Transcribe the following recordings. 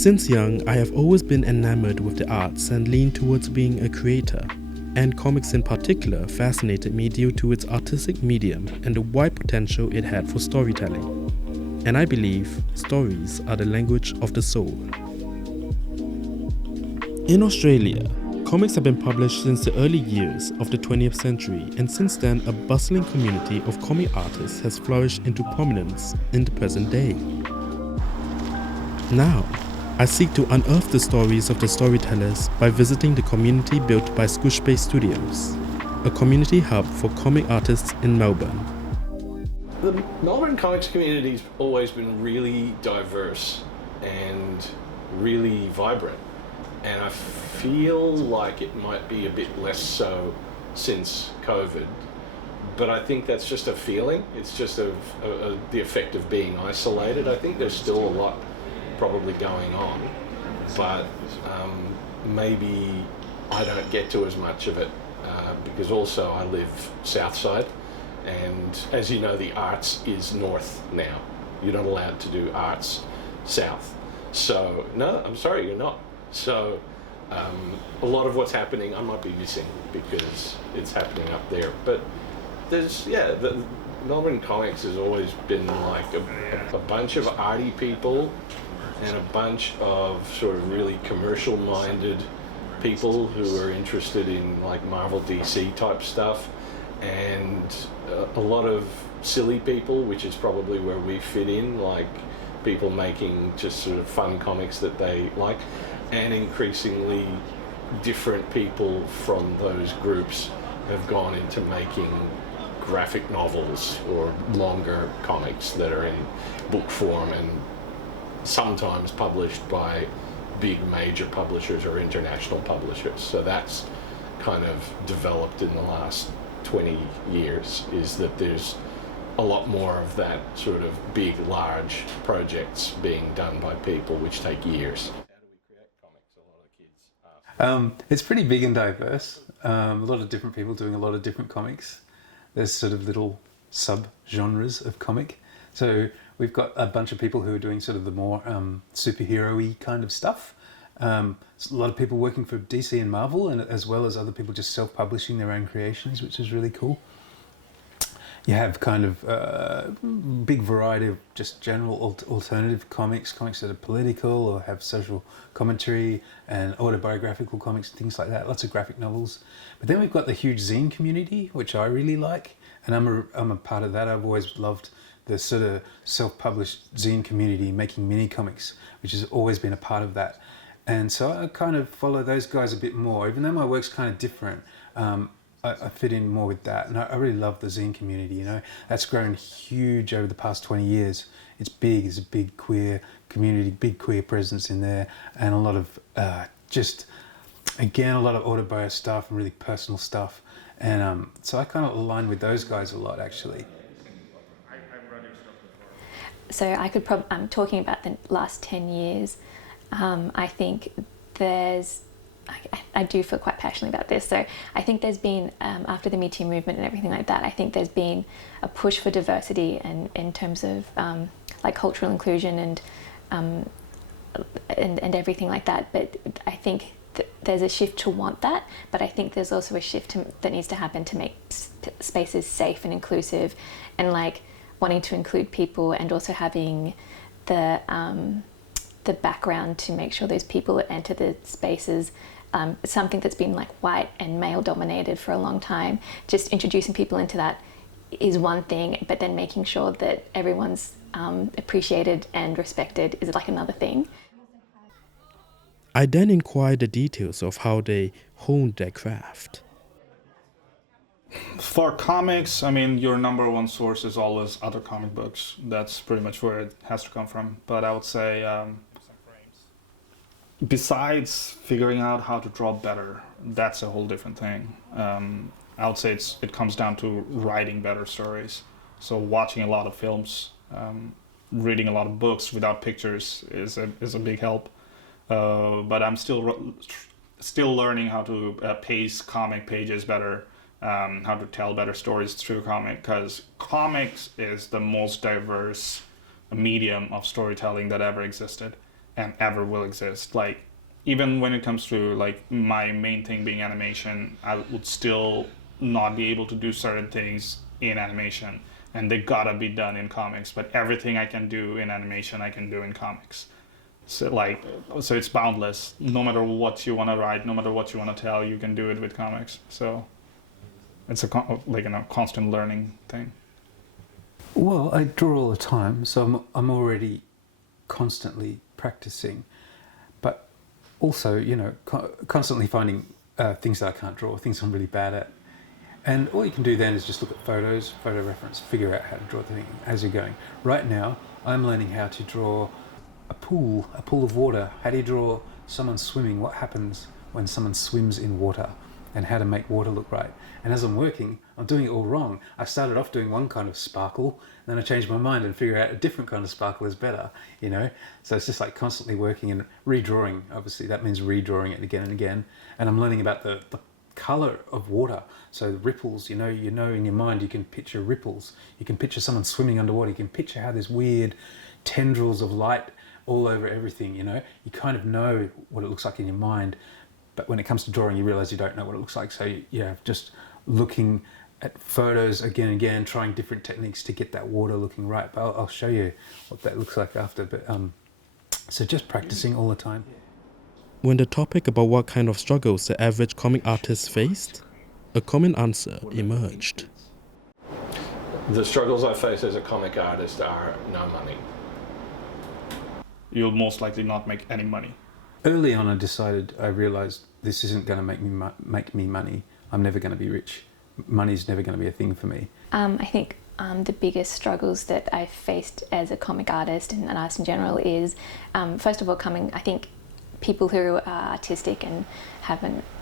Since young, I have always been enamored with the arts and leaned towards being a creator. And comics in particular fascinated me due to its artistic medium and the wide potential it had for storytelling. And I believe stories are the language of the soul. In Australia, comics have been published since the early years of the 20th century, and since then a bustling community of comic artists has flourished into prominence in the present day. Now, I seek to unearth the stories of the storytellers by visiting the community built by Squishbase Studios, a community hub for comic artists in Melbourne. The Melbourne comics community's always been really diverse and really vibrant, and I feel like it might be a bit less so since COVID, but I think that's just a feeling. It's just the effect of being isolated. I think there's still a lot probably going on, but maybe I don't get to as much of it because also I live south side, and as you know, the arts is north now. You're not allowed to do arts south. So no, I'm sorry, you're not. So a lot of what's happening I might be missing because it's happening up there. But there's, the Melbourne comics has always been like a bunch of arty people and a bunch of sort of really commercial minded people who are interested in like Marvel DC type stuff, and a lot of silly people, which is probably where we fit in, like people making just sort of fun comics that they like, and increasingly different people from those groups have gone into making graphic novels or longer comics that are in book form and sometimes published by big major publishers or international publishers. So that's kind of developed in the last 20 years, is that there's a lot more of that sort of big, large projects being done by people which take years. How do we create comics? A lot of kids ask. It's pretty big and diverse. A lot of different people doing a lot of different comics. There's sort of little sub-genres of comic. So we've got a bunch of people who are doing sort of the more superhero-y kind of stuff. A lot of people working for DC and Marvel, and as well as other people just self-publishing their own creations, which is really cool. You have kind of big variety of just general alternative comics that are political or have social commentary, and autobiographical comics and things like that. Lots of graphic novels. But then we've got the huge zine community, which I really like, and I'm a part of that. I've always loved the sort of self-published zine community, making mini comics, which has always been a part of that. And so I kind of follow those guys a bit more, even though my work's kind of different. I fit in more with that, and I really love the zine community. You know, that's grown huge over the past 20 years. It's big. It's a big queer community, big queer presence in there, and a lot of a lot of autobiography stuff and really personal stuff. And so I kind of align with those guys a lot, actually. So I'm talking about the last 10 years. I think I do feel quite passionately about this. So I think there's been, after the Me Too movement and everything like that, I think there's been a push for diversity and in terms of like cultural inclusion and everything like that. But I think there's a shift to want that, but I think there's also a shift that needs to happen to make spaces safe and inclusive, and like wanting to include people, and also having the background to make sure those people that enter the spaces, something that's been like white and male dominated for a long time, just introducing people into that is one thing, but then making sure that everyone's appreciated and respected is like another thing. I then inquired the details of how they honed their craft. For comics, I mean, your number one source is always other comic books. That's pretty much where it has to come from. But I would say, besides figuring out how to draw better, that's a whole different thing. I would say it comes down to writing better stories. So watching a lot of films, reading a lot of books without pictures is a big help. But I'm still learning how to pace comic pages better, how to tell better stories through comic, because comics is the most diverse medium of storytelling that ever existed. and ever will exist. Like, even when it comes to like my main thing being animation, I would still not be able to do certain things in animation, and they gotta be done in comics. But everything I can do in animation, I can do in comics. So it's boundless. No matter what you want to write, no matter what you want to tell, you can do it with comics. So it's a constant learning thing. Well, I draw all the time, so I'm already constantly practicing, but also, you know, constantly finding things that I can't draw, things I'm really bad at. And all you can do then is just look at photos, photo reference, figure out how to draw the thing as you're going. Right now, I'm learning how to draw a pool of water. How do you draw someone swimming? What happens when someone swims in water? And how to make water look right. And as I'm working, I'm doing it all wrong. I started off doing one kind of sparkle, and then I changed my mind and figured out a different kind of sparkle is better, you know? So it's just like constantly working and redrawing. Obviously, that means redrawing it again and again. And I'm learning about the color of water. So the ripples, you know in your mind, you can picture ripples. You can picture someone swimming underwater. You can picture how there's weird tendrils of light all over everything, you know? You kind of know what it looks like in your mind. But when it comes to drawing, you realize you don't know what it looks like. So yeah, just looking at photos again and again, trying different techniques to get that water looking right. But I'll show you what that looks like after. But so just practicing all the time. When the topic about what kind of struggles the average comic artist faced, a common answer emerged. The struggles I face as a comic artist are no money. You'll most likely not make any money. Early on, I realized this isn't going to make me money. I'm never going to be rich. Money's never going to be a thing for me. I think the biggest struggles that I've faced as a comic artist and an artist in general is, first of all, I think people who are artistic and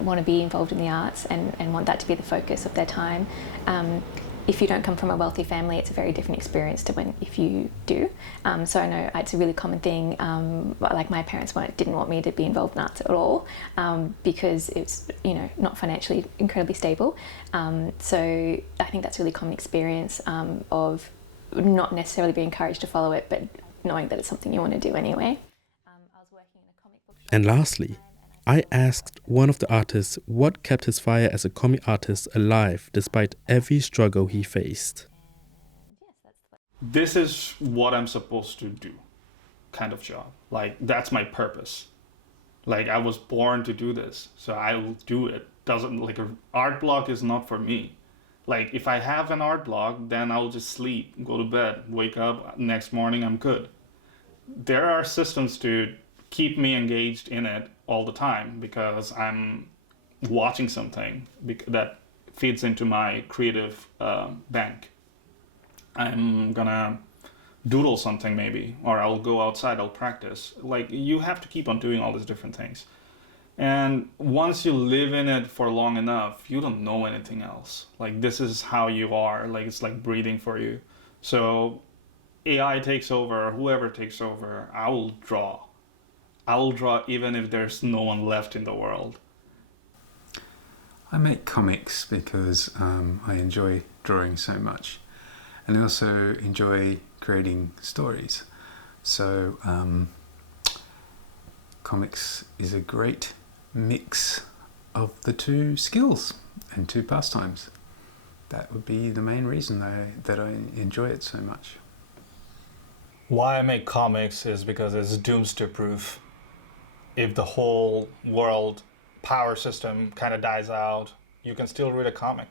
want to be involved in the arts and want that to be the focus of their time. If you don't come from a wealthy family, it's a very different experience to if you do. So I know it's a really common thing. Like my parents didn't want me to be involved in arts at all because it's not financially incredibly stable. So I think that's a really common experience of not necessarily being encouraged to follow it, but knowing that it's something you want to do anyway. I was working in a comic book shop. And lastly, I asked one of the artists what kept his fire as a comic artist alive despite every struggle he faced. This is what I'm supposed to do, kind of job. Like, that's my purpose. Like, I was born to do this, so I'll do it. An art block is not for me. Like, if I have an art block, then I'll just sleep, go to bed, wake up, next morning I'm good. There are systems to keep me engaged in it all the time because I'm watching something that feeds into my creative bank. I'm gonna doodle something maybe, or I'll go outside, I'll practice. Like, you have to keep on doing all these different things. And once you live in it for long enough, you don't know anything else. Like, this is how you are. Like, it's like breathing for you. So AI takes over, whoever takes over, I will draw even if there's no one left in the world. I make comics because I enjoy drawing so much, and I also enjoy creating stories. So comics is a great mix of the two skills and two pastimes. That would be the main reason that I enjoy it so much. Why I make comics is because it's doomsday proof. If the whole world power system kind of dies out, you can still read a comic.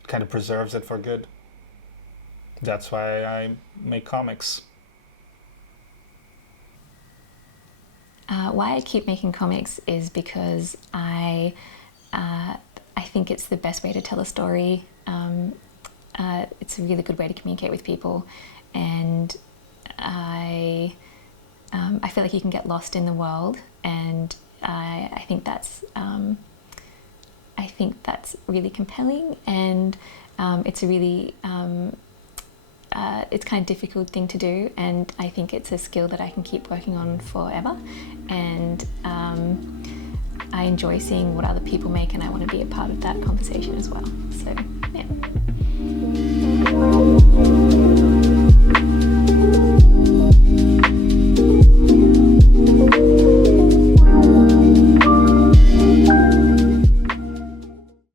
It kind of preserves it for good. That's why I make comics. Why I keep making comics is because I think it's the best way to tell a story. It's a really good way to communicate with people, and I feel like you can get lost in the world, and I think that's really compelling, and it's a really it's kind of difficult thing to do, and I think it's a skill that I can keep working on forever, and I enjoy seeing what other people make, and I want to be a part of that conversation as well. So yeah.